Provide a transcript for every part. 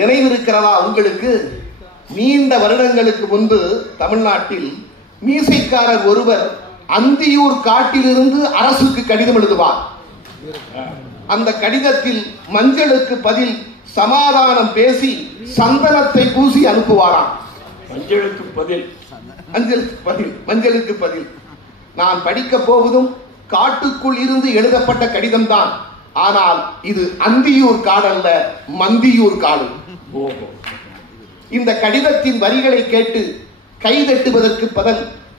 நினைவிருக்கிறதா உங்களுக்கு? நீண்ட வருடங்களுக்கு முன்பு தமிழ்நாட்டில் மீசைக்காரர் ஒருவர் அந்தியூர் காட்டிலிருந்து அரசுக்கு கடிதம் எழுதுவார். அந்த கடிதத்தில் மஞ்சளுக்கு பதில் சமாதானம் பேசி சந்தனத்தை பூசி அனுப்புவாராம். மஞ்சளுக்கு பதில் நான் படிக்க போவதும் காட்டுக்குள் இருந்து எழுதப்பட்ட கடிதம் தான். ஆனால் இது அந்தியூர் காடல்ல, மந்தியூர் காடு. இந்த கடிதத்தின் வரிகளை கேட்டு கைதட்டுவதற்கு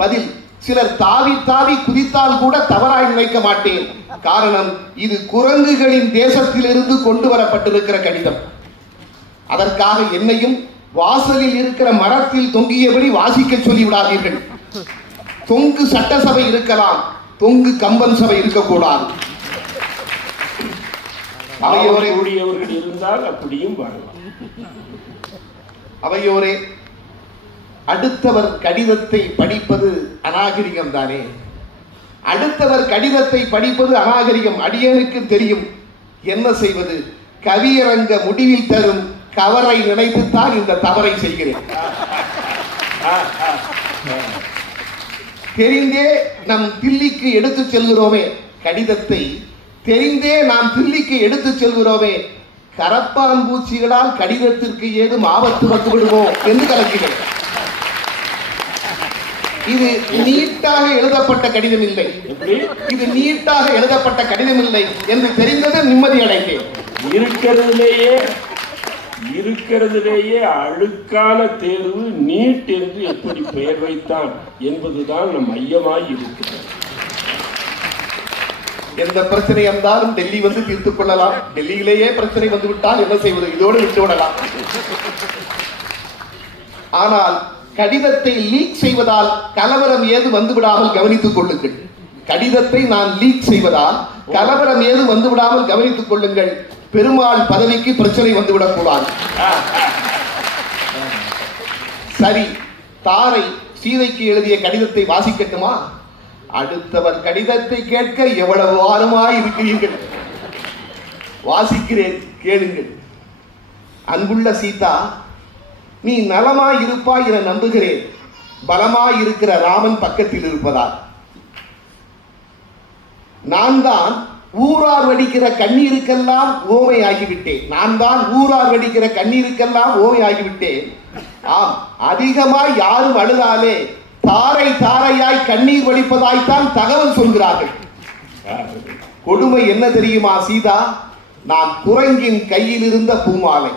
பதில் சிலர் தாவி தாவி குதித்தால் கூட தவறாய் நினைக்க மாட்டேன். காரணம், இது குரங்குகளின் தேசத்திலிருந்து கொண்டு வரப்பட்டிருக்கிற கடிதம். அதற்காக என்னையும் வாசலில் இருக்கிற மரத்தில் தொங்கியபடி வாசிக்க சொல்லிவிடாதீர்கள். தொங்கு சட்டசபை இருக்கலாம், தொங்கு கம்பன் சபை இருக்கக்கூடாது. அவையோரே, அடுத்தவர் கடிதத்தை படிப்பது அநாகரிகம் தானே. அடுத்தவர் கடிதத்தை படிப்பது அநாகரிகம். அடியேனுக்கு தெரியும். என்ன செய்வது? கவியரங்க முடிவில் தரும் கவரை நினைத்துத்தான் இந்த தவறை செய்கிறேன். தெரிந்தே நம் தில்லிக்கு எடுத்து செல்கிறோமே கடிதத்தை, தெரிந்தே நாம் தில்லிக்கு எடுத்து செல்கிறோமே, கரப்பான் பூச்சிகளால் கடிதத்திற்கு ஏதும் ஆபத்து வந்து விடுமோ என்று கலக்கிறேன். இது நீட்டாக எழுதப்பட்ட கடிதம் இல்லை, இது நீட்டாக எழுதப்பட்ட கடிதம் இல்லை என்று தெரிந்தது நிம்மதி அடைந்தேன். இருக்கிறதிலேயே அழுக்கான தேர்வு நீட் என்று எப்படி பெயர் வைத்தான் என்பதுதான் நம் மையமாய் இருக்கிறது. எந்த பிரச்சனை இருந்தாலும் டெல்லி வந்து தீர்த்துக் கொள்ளலாம். டெல்லியிலேயே பிரச்சனை வந்துவிட்டால் என்ன செய்வது? இதோடு விட்டுவிடலாம். ஆனால் கடிதத்தை லீக் செய்வதால் கலவரம் ஏது வந்துவிடாமல் கவனித்துக் கொள்ளுங்கள். கடிதத்தை நான் லீக் செய்வதால் கலவரம் ஏது வந்துவிடாமல் கவனித்துக் கொள்ளுங்கள். பெருமாள் பதவிக்கு பிரச்சனை வந்துவிடக் கூடாது. சரி, தாரை சீதைக்கு எழுதிய கடிதத்தை வாசிக்கட்டுமா? அடுத்தவர் கடிதத்தை கேட்க எவ்வளவு ஆர்வமாய் இருக்கிறீர்கள். வாசிக்கிறேன், கேளுங்கள். அன்புள்ள சீதா, நீ நலமாய் இருப்பாய் என நம்புகிறேன். பலமாய் இருக்கிற ராமன் பக்கத்தில் இருப்பதால். நான் தான் ஊரார் வடிக்கிற கண்ணீருக்கெல்லாம் ஓமை ஆகிவிட்டேன். ஆம், அதிகமாய் யாரும் அழுதாலே தாரை தாரையாய் கண்ணீர் வடிப்பதாய்த்தான் தகவல் சொல்கிறார்கள். கொடுமை என்ன தெரியுமா சீதா? நான் குரங்கின் கையில் இருந்த பூமாலை.